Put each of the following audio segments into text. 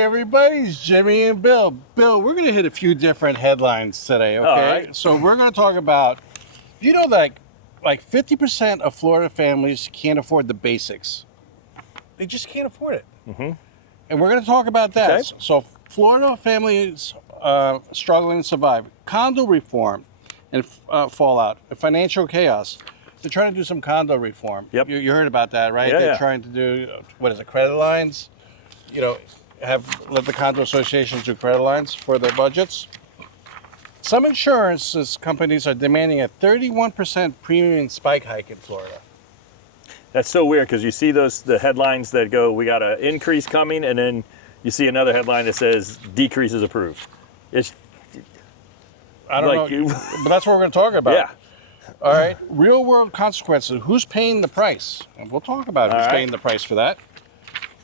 Hey everybody, it's Jimmy and Bill. Bill, we're going to hit a few different headlines today, okay? All right. So we're going to talk about, you know, like 50% of Florida families can't afford the basics. They just can't afford it. Mm-hmm. And we're going to talk about that. Okay. So Florida families struggling to survive. Condo reform and fallout. Financial chaos. They're trying to do some condo reform. Yep. You heard about that, right? Yeah, They're yeah. trying to do, what is it, credit lines? You know, let the condo associations do credit lines for their budgets. Some insurance companies are demanding a 31% premium spike hike in Florida. That's so weird because you see the headlines that go, we got an increase coming, and then you see another headline that says decrease is approved. It's I don't like know, but that's what we're going to talk about. Yeah. All right, real world consequences. Who's paying the price? And we'll talk about who's paying the price for that.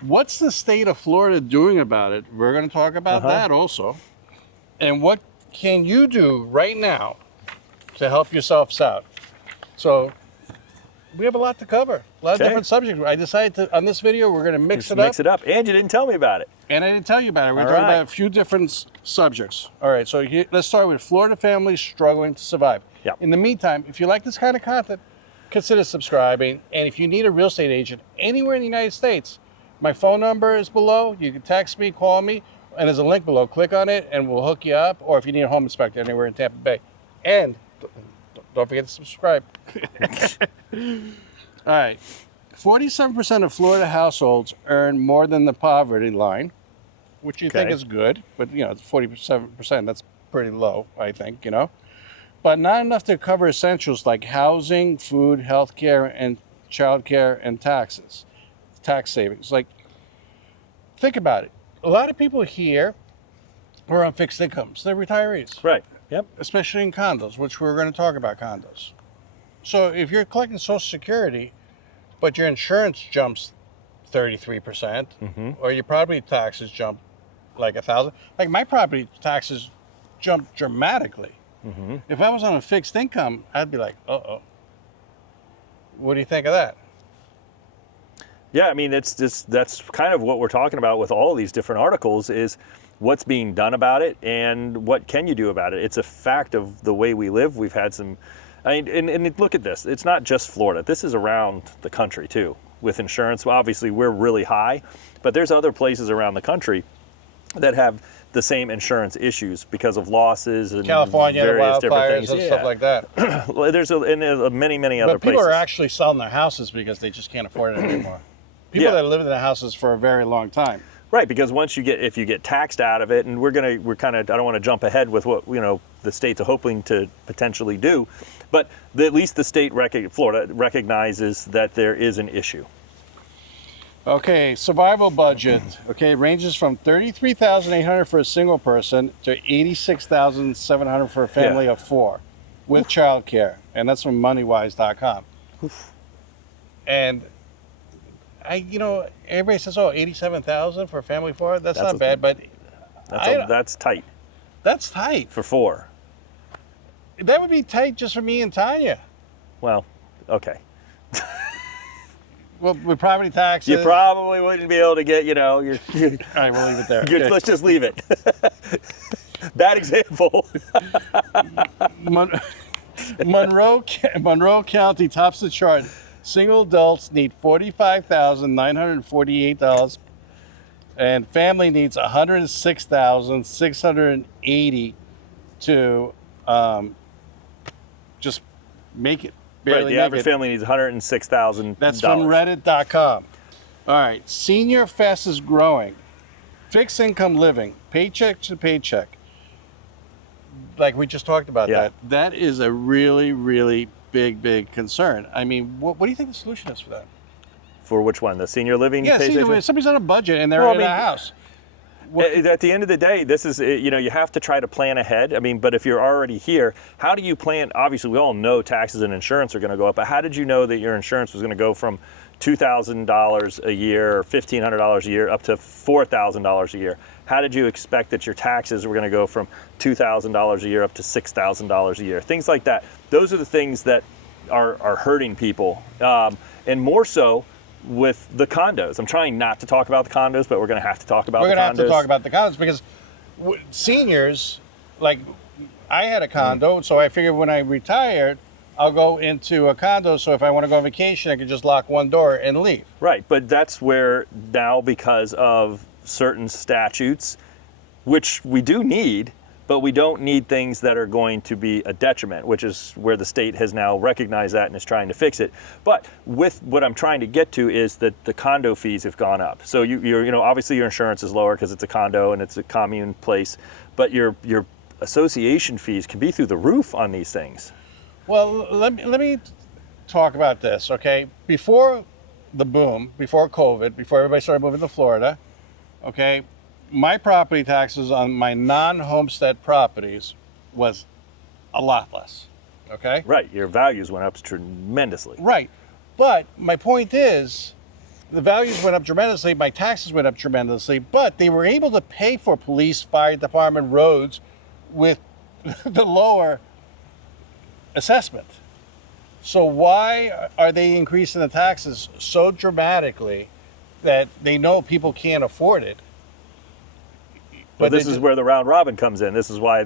What's the state of Florida doing about it? We're going to talk about that also. And what can you do right now to help yourselves out? So we have a lot to cover, a lot of different subjects. I decided to, on this video, we're going to mix it up. And you didn't tell me about it. And I didn't tell you about it. We're talking about a few different subjects. All right, so let's start with Florida families struggling to survive. Yep. In the meantime, if you like this kind of content, consider subscribing. And if you need a real estate agent anywhere in the United States, my phone number is below. You can text me, call me, and there's a link below. Click on it, and we'll hook you up. Or if you need a home inspector anywhere in Tampa Bay. And don't forget to subscribe. All right. 47% of Florida households earn more than the poverty line, which you think is good. But, you know, it's 47%. That's pretty low, I think, you know. But not enough to cover essentials like housing, food, health care, and child care, and taxes. Tax savings. Like, think about it. A lot of people here are on fixed incomes. They're retirees. Right. Yep. Especially in condos, which we're going to talk about condos. So if you're collecting Social Security, but your insurance jumps 33%, or your property taxes jump like 1,000, like my property taxes jump dramatically. If I was on a fixed income, I'd be like, uh-oh. What do you think of that? Yeah, I mean, that's kind of what we're talking about with all of these different articles is what's being done about it and what can you do about it. It's a fact of the way we live. We've had some, I mean, and look at this. It's not just Florida. This is around the country too with insurance. Well, obviously, we're really high, but there's other places around the country that have the same insurance issues because of losses and California, various the different wildfires things. and stuff like that. Well, there's many other But people places. are actually selling their houses because they just can't afford it anymore. People that live in their houses for a very long time. Right, because if you get taxed out of it, and we're kind of, I don't want to jump ahead with what the states are hoping to potentially do, but at least the state, Florida, recognizes that there is an issue. Okay, survival budget. Okay, ranges from $33,800 for a single person to $86,700 for a family of four, with childcare, and that's from MoneyWise.com. And everybody says, "Oh, $87,000 for a family of four." That's not bad, but that's tight. That's tight for four. That would be tight just for me and Tanya. Well, okay. Well, with property taxes, you probably wouldn't be able to get, All right, we'll leave it there. Good, let's just leave it. Bad example. Monroe County tops the chart. Single adults need $45,948, and family needs $106,680 to just make it. Right, the average family needs $106,000. That's from Reddit.com. All right, senior fastest growing, fixed income living, paycheck to paycheck. Like we just talked about that. That is a really, really big concern. I mean, what do you think the solution is for that? For which one? The senior living? Yeah, somebody's on a budget and they're in a house. At the end of the day, this is, you have to try to plan ahead. I mean, but if you're already here, how do you plan? Obviously, we all know taxes and insurance are going to go up, but how did you know that your insurance was going to go from $2,000 a year or $1,500 a year up to $4,000 a year? How did you expect that your taxes were going to go from $2,000 a year up to $6,000 a year? Things like that. Those are the things that are hurting people. And more so, with the condos. I'm trying not to talk about the condos, but we're going to have to talk about We're the going to condos. have to talk about the condos because seniors, like I had a condo, so I figured when I retired, I'll go into a condo. So if I want to go on vacation, I can just lock one door and leave. Right, but that's where now, because of certain statutes, which we do need, but we don't need things that are going to be a detriment, which is where the state has now recognized that and is trying to fix it. But with what I'm trying to get to is that the condo fees have gone up. So obviously your insurance is lower because it's a condo and it's a commune place, but your association fees can be through the roof on these things. Well, let me talk about this, okay? Before the boom, before COVID, before everybody started moving to Florida, okay, my property taxes on my non-homestead properties was a lot less, okay? Right, your values went up tremendously. Right, but my point is, the values went up tremendously, my taxes went up tremendously, but they were able to pay for police, fire department, roads with the lower assessment. So why are they increasing the taxes so dramatically that they know people can't afford it? But this is where the round robin comes in. This is why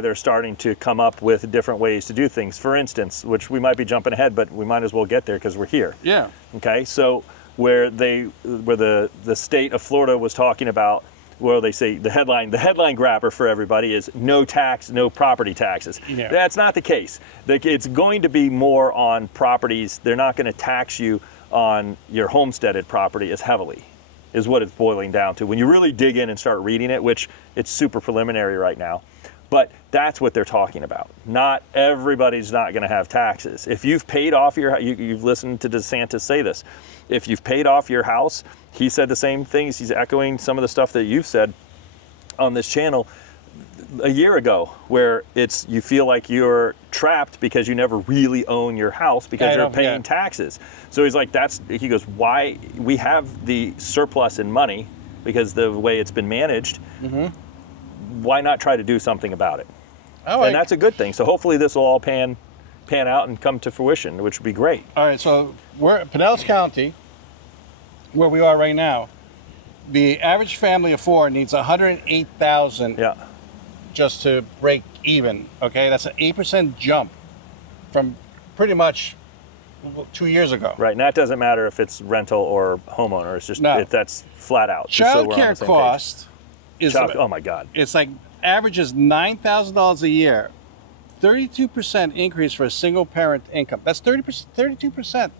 they're starting to come up with different ways to do things. For instance, which we might be jumping ahead, but we might as well get there because we're here. Yeah. Okay. So where the state of Florida was talking about, well, they say the headline grabber for everybody is no tax, no property taxes. Yeah. That's not the case. It's going to be more on properties. They're not going to tax you on your homesteaded property as heavily, is what it's boiling down to. When you really dig in and start reading it, which it's super preliminary right now, but that's what they're talking about. Not everybody's not going to have taxes. If you've paid off you've listened to DeSantis say this. If you've paid off your house, he said the same things. He's echoing some of the stuff that you've said on this channel a year ago, where you feel like you're trapped because you never really own your house because you're paying taxes. So he's like, he goes, why we have the surplus in money because the way it's been managed. Mm-hmm. Why not try to do something about it? And that's a good thing. So hopefully this will all pan out and come to fruition, which would be great. All right, so we're in Pinellas County, where we are right now. The average family of four needs $108,000 just to break even. Okay, that's an 8% jump from pretty much 2 years ago. Right, and that doesn't matter if it's rental or homeowner. It's just that's flat out. Child care cost is oh my God! It's like averages $9,000 a year. 32% increase for a single parent income. That's 32%.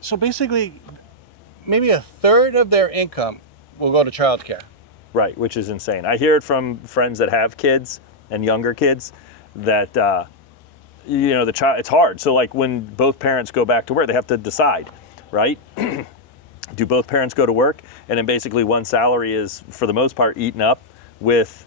So basically, maybe a third of their income will go to child care. Right, which is insane. I hear it from friends that have kids and younger kids that the child, it's hard. So like when both parents go back to work, they have to decide, right? Do both parents go to work, and then basically one salary is for the most part eaten up with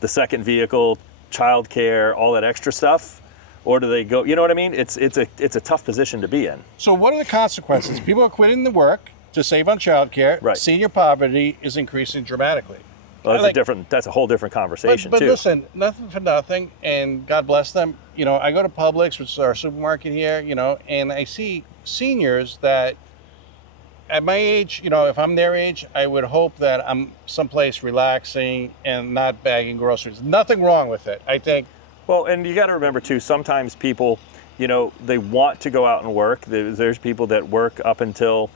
the second vehicle, child care, all that extra stuff? Or do they go, you know what I mean? It's a tough position to be in. So what are the consequences? People are quitting the work to save on child care. Right. Senior poverty is increasing dramatically. Well, that's a whole different conversation but too. Listen, nothing for nothing, and God bless them. I go to Publix, which is our supermarket here, and I see seniors that at my age, if I'm their age, I would hope that I'm someplace relaxing and not bagging groceries. Nothing wrong with it, I think. Well, and you got to remember too, sometimes people, they want to go out and work. There's people that work up until,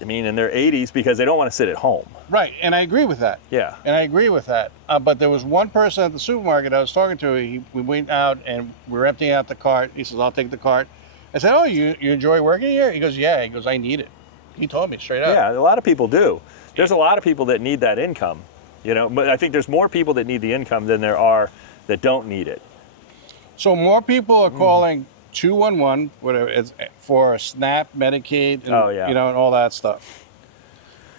in their 80s because they don't want to sit at home. Right, and I agree with that. Yeah. And I agree with that. But there was one person at the supermarket I was talking to. We went out and we were emptying out the cart. He says, I'll take the cart. I said, oh, you enjoy working here? He goes, yeah. He goes, I need it. He told me straight up. Yeah, a lot of people do. There's a lot of people that need that income, but I think there's more people that need the income than there are that don't need it. So more people are calling 211, whatever, it's for SNAP, Medicaid, and, and all that stuff.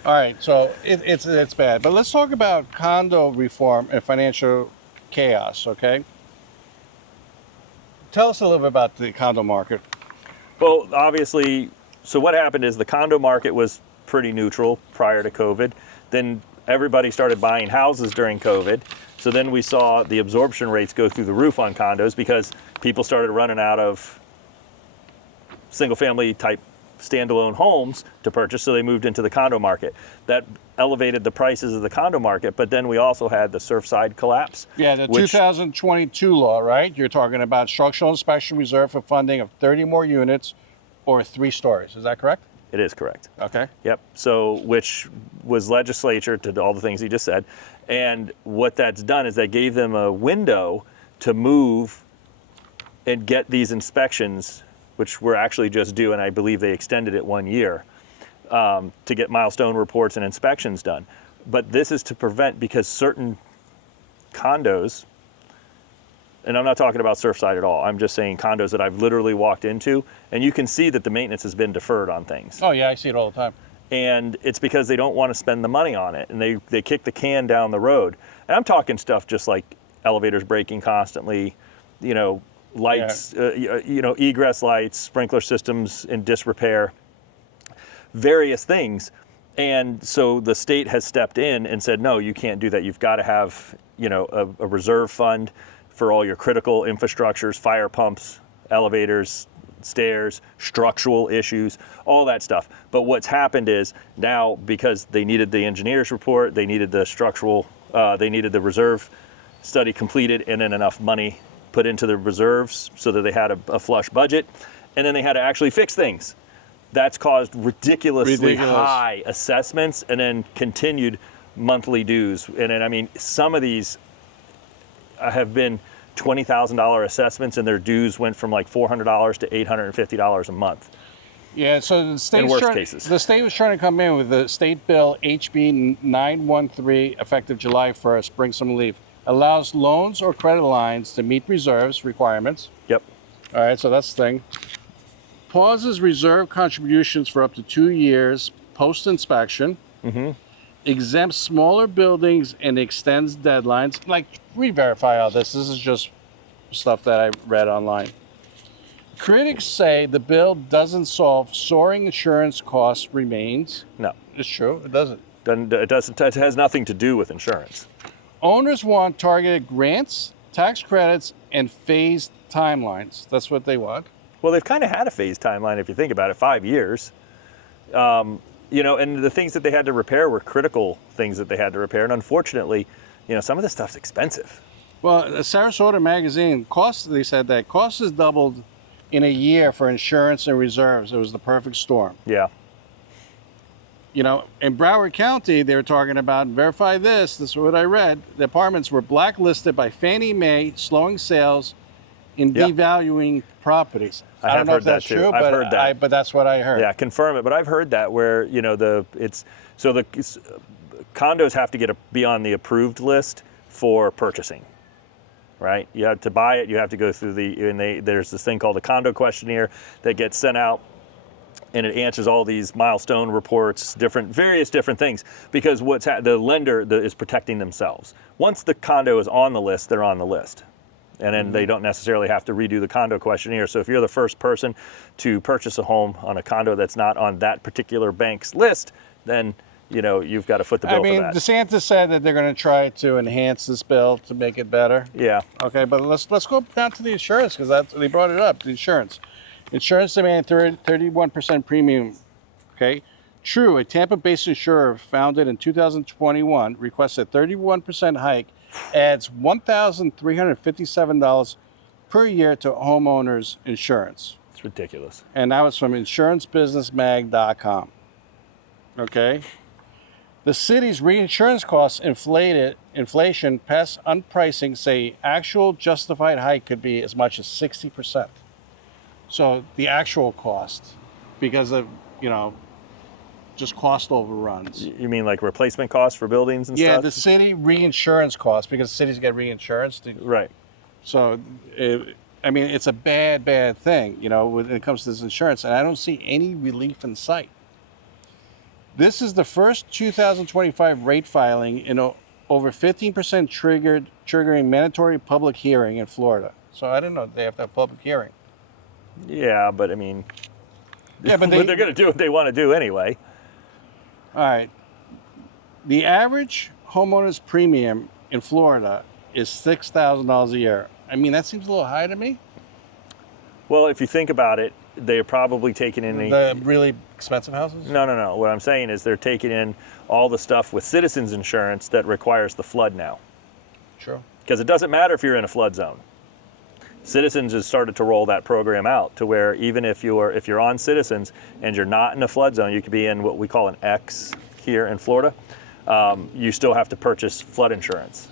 All right, so it's bad. But let's talk about condo reform and financial chaos, okay? Tell us a little bit about the condo market. Well, obviously, so what happened is the condo market was pretty neutral prior to COVID. Then everybody started buying houses during COVID. So then we saw the absorption rates go through the roof on condos because people started running out of single family type standalone homes to purchase, so they moved into the condo market. That elevated the prices of the condo market, but then we also had the Surfside collapse. Yeah, the which, 2022 law, right? You're talking about structural inspection reserved for funding of 30 more units or 3 stories. Is that correct? It is correct. Okay. Yep. So, which was legislature to all the things he just said. And what that's done is that gave them a window to move and get these inspections, which were actually just due, and I believe they extended it 1 year, to get milestone reports and inspections done. But this is to prevent, because certain condos, and I'm not talking about Surfside at all, I'm just saying condos that I've literally walked into, and you can see that the maintenance has been deferred on things. Oh, yeah, I see it all the time. And it's because they don't want to spend the money on it, and they kick the can down the road. And I'm talking stuff just like elevators breaking constantly, lights, egress lights, sprinkler systems in disrepair, various things. And so the state has stepped in and said, no, you can't do that. You've got to have, a reserve fund for all your critical infrastructures, fire pumps, elevators, stairs, structural issues, all that stuff. But what's happened is now, because they needed the engineer's report, they needed the they needed the reserve study completed, and then enough money put into the reserves so that they had a flush budget, and then they had to actually fix things. That's caused ridiculously high assessments and then continued monthly dues. And then, some of these have been $20,000 assessments, and their dues went from like $400 to $850 a month. Yeah, so the state the state was trying to come in with the state bill HB 913, effective July 1st, bring some relief. Allows loans or credit lines to meet reserves requirements. Yep. All right, so that's the thing. Pauses reserve contributions for up to 2 years post-inspection. Mm-hmm. Exempts smaller buildings and extends deadlines. Like, re-verify all this. This is just stuff that I read online. Critics say the bill doesn't solve soaring insurance costs remains. No. It's true. It doesn't. It has nothing to do with insurance. Owners want targeted grants, tax credits, and phased timelines. That's what they want. Well, they've kind of had a phased timeline if you think about it, 5 years. And the things that they had to repair were critical things that they had to repair. And unfortunately, some of this stuff's expensive. Well, Sarasota Magazine, they said that costs has doubled in a year for insurance and reserves. It was the perfect storm. Yeah. In Broward County, they were talking about, verify this is what I read, the apartments were blacklisted by Fannie Mae, slowing sales and devaluing properties. I don't know if that's true, I've heard that. But that's what I heard. Yeah, confirm it. But I've heard that where, the condos have to be on the approved list for purchasing, right? You have to buy it. You have to go through there's this thing called the condo questionnaire that gets sent out, and it answers all these milestone reports, various different things, because the lender is protecting themselves. Once the condo is on the list, they're on the list. And then they don't necessarily have to redo the condo questionnaire. So if you're the first person to purchase a home on a condo that's not on that particular bank's list, then you've got to foot the bill for that. DeSantis said that they're going to try to enhance this bill to make it better. Yeah. Okay, but let's go down to the insurance, because they brought it up. The insurance demand 31% premium. Okay, true. A Tampa-based insurer founded in 2021 requests a 31% hike, adds $1,357 per year to homeowners insurance. It's ridiculous. And that was from insurancebusinessmag.com. Okay. The city's reinsurance costs inflation past unpricing say actual justified hike could be as much as 60%. So the actual cost, because of, just cost overruns. You mean like replacement costs for buildings and stuff? Yeah, the city reinsurance costs, because cities get reinsurance. Right. So, it's a bad thing, when it comes to this insurance, and I don't see any relief in sight. This is the first 2025 rate filing in over 15% triggering mandatory public hearing in Florida. So I didn't know they have to have public hearing. Yeah, but they're going to do what they want to do anyway. All right. The average homeowner's premium in Florida is $6,000 a year. That seems a little high to me. Well, if you think about it, they're probably taking in The really expensive houses? No. What I'm saying is they're taking in all the stuff with citizens insurance that requires the flood now. Sure. Because it doesn't matter if you're in a flood zone. Citizens has started to roll that program out to where even if you're on Citizens and you're not in a flood zone, you could be in what we call an X here in Florida. You still have to purchase flood insurance.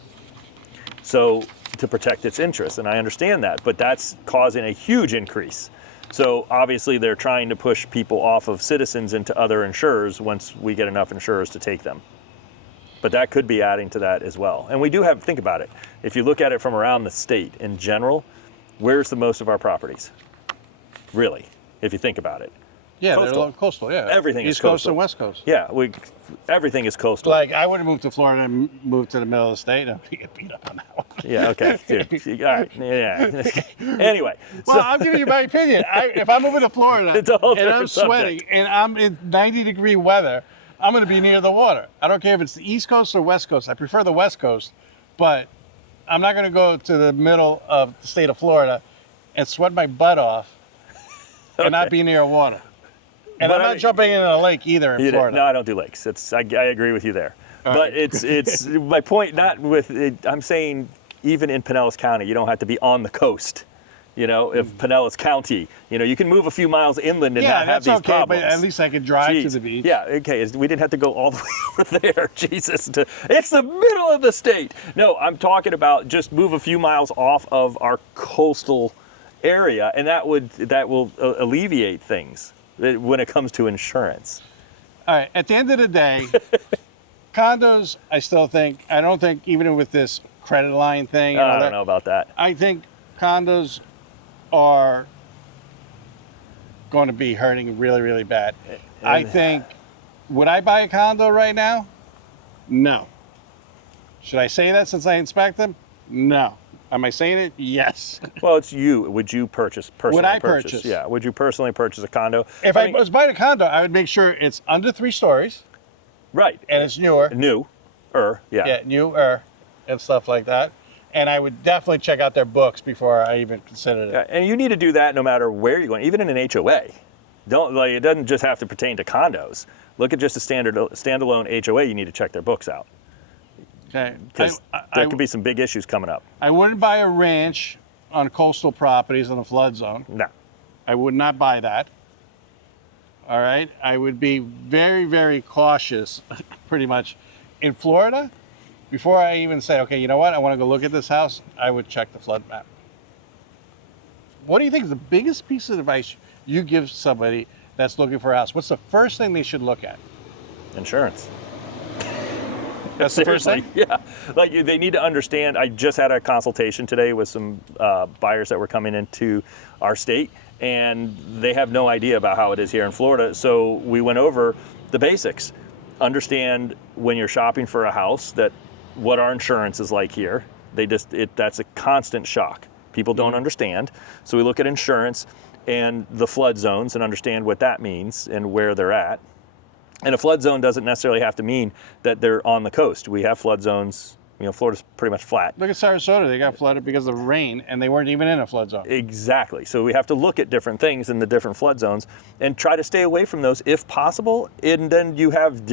So to protect its interests, and I understand that, but that's causing a huge increase. So obviously they're trying to push people off of Citizens into other insurers once we get enough insurers to take them. But that could be adding to that as well. And we do have, think about it, if you look at it from around the state in general, where's the most of our properties? Really, if you think about it. Yeah, Coastal. they're coastal, yeah. Everything is East Coast coastal. and West Coast. Yeah, everything is coastal. Like, I would have moved to Florida and moved to the middle of the state. I'm going to get beat up on that one. Yeah, okay. Dude. All right, yeah. Anyway. Well, I'm giving you my opinion. If I'm moving to Florida It's a whole and I'm different sweating subject. and I'm in 90-degree weather, I'm going to be near the water. I don't care if it's the East Coast or West Coast. I prefer the West Coast, but I'm not going to go to the middle of the state of Florida and sweat my butt off and not be near water. And But I'm not jumping in a lake either in Florida. No, I don't do lakes. I agree with you there. All But right. it's my point. Not with it, I'm saying even in Pinellas County, you don't have to be on the coast. You know, if Pinellas County, you can move a few miles inland and Yeah, not have that's these okay, problems. but at least I could drive to Jeez. the beach. Yeah, okay. We didn't have to go all the way over there. Jesus, it's the middle of the state. No, I'm talking about just move a few miles off of our coastal area, and that will alleviate things when it comes to insurance. All right, at the end of the day, condos, I don't think, even with this credit line thing, and all I that, don't know about that. I think condos are going to be hurting really, really bad. I think, would I buy a condo right now? No. Should I say that since I inspect them? No. Am I saying it? Yes. Well, it's you. Would you personally Would I purchase? purchase? Yeah. Would you personally purchase a condo? If I was buying a condo, I would make sure it's under 3 stories right. and it's newer. Yeah. Yeah, newer and stuff like that. And I would definitely check out their books before I even considered it. Yeah, and you need to do that no matter where you're going, even in an HOA. It doesn't just have to pertain to condos. Look at just a standalone HOA. You need to check their books out Okay. because there could be some big issues coming up. I wouldn't buy a ranch on coastal properties in a flood zone. No. I would not buy that. All right. I would be very, very cautious, pretty much. In Florida, before I even say, okay, you know what, I want to go look at this house, I would check the flood map. What do you think is the biggest piece of advice you give somebody that's looking for a house? What's the first thing they should look at? Insurance. That's the first thing? Yeah. They need to understand. I just had a consultation today with some buyers that were coming into our state, and they have no idea about how it is here in Florida. So we went over the basics. Understand when you're shopping for a house that what our insurance is like here. That's a constant shock. People don't understand. So we look at insurance and the flood zones and understand what that means and where they're at. And a flood zone doesn't necessarily have to mean that they're on the coast. We have flood zones. Florida's pretty much flat. Look at Sarasota. They got flooded because of rain, and they weren't even in a flood zone. Exactly. So we have to look at different things in the different flood zones and try to stay away from those if possible. And then we have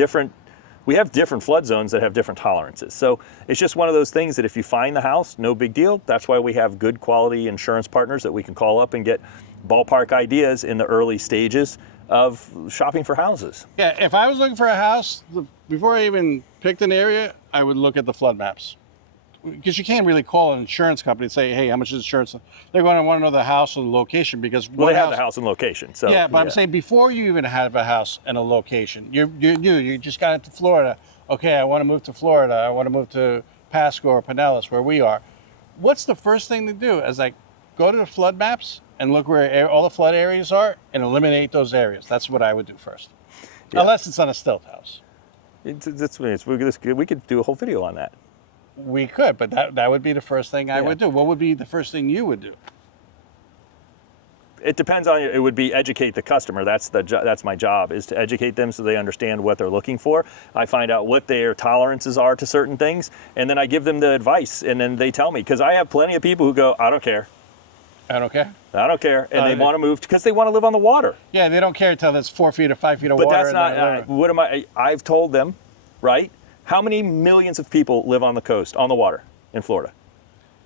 different flood zones that have different tolerances. So it's just one of those things that if you find the house, no big deal. That's why we have good quality insurance partners that we can call up and get ballpark ideas in the early stages of shopping for houses. Yeah, if I was looking for a house, before I even picked an area, I would look at the flood maps. Because you can't really call an insurance company and say, hey, how much is insurance? They're going to want to know the house or the location because they have the house and location. So yeah, but I'm saying before you even have a house and a location, you're new, you just got into Florida. Okay, I want to move to Florida. I want to move to Pasco or Pinellas, where we are. What's the first thing to do? Is go to the flood maps and look where all the flood areas are and eliminate those areas. That's what I would do first. Yeah. Unless it's on a stilt house. We could do a whole video on that. We could, but that would be the first thing I would do. What would be the first thing you would do? It depends on it. Would be educate the customer. That's my job, is to educate them so they understand what they're looking for. I find out what their tolerances are to certain things, and then I give them the advice, and then they tell me. Because I have plenty of people who go, I don't care. I don't care. I don't care. And they want to move because they want to live on the water. Yeah, they don't care until there's 4 feet or 5 feet of But water. that's not, what am I've told them, right? How many millions of people live on the coast, on the water in Florida?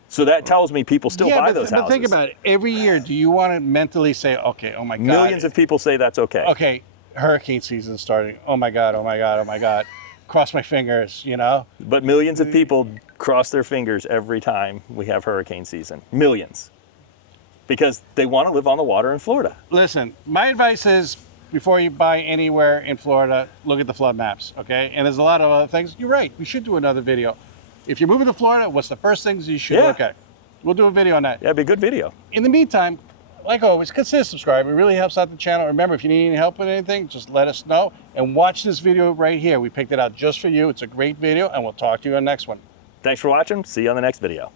So that tells me people still buy those houses. But think about it. Every year, do you want to mentally say, okay, oh my God. Millions of people say that's okay. Okay, hurricane season starting. Oh my God, oh my God, oh my God. Cross my fingers, you know? But millions of people cross their fingers every time we have hurricane season. Millions. Because they want to live on the water in Florida. Listen, my advice is before you buy anywhere in Florida, look at the flood maps, okay? And there's a lot of other things. You're right, we should do another video. If you're moving to Florida, what's the first things you should look at? We'll do a video on that. Yeah, it'd be a good video. In the meantime, like always, consider subscribing. It really helps out the channel. Remember, if you need any help with anything, just let us know. And watch this video right here. We picked it out just for you. It's a great video, and we'll talk to you on the next one. Thanks for watching. See you on the next video.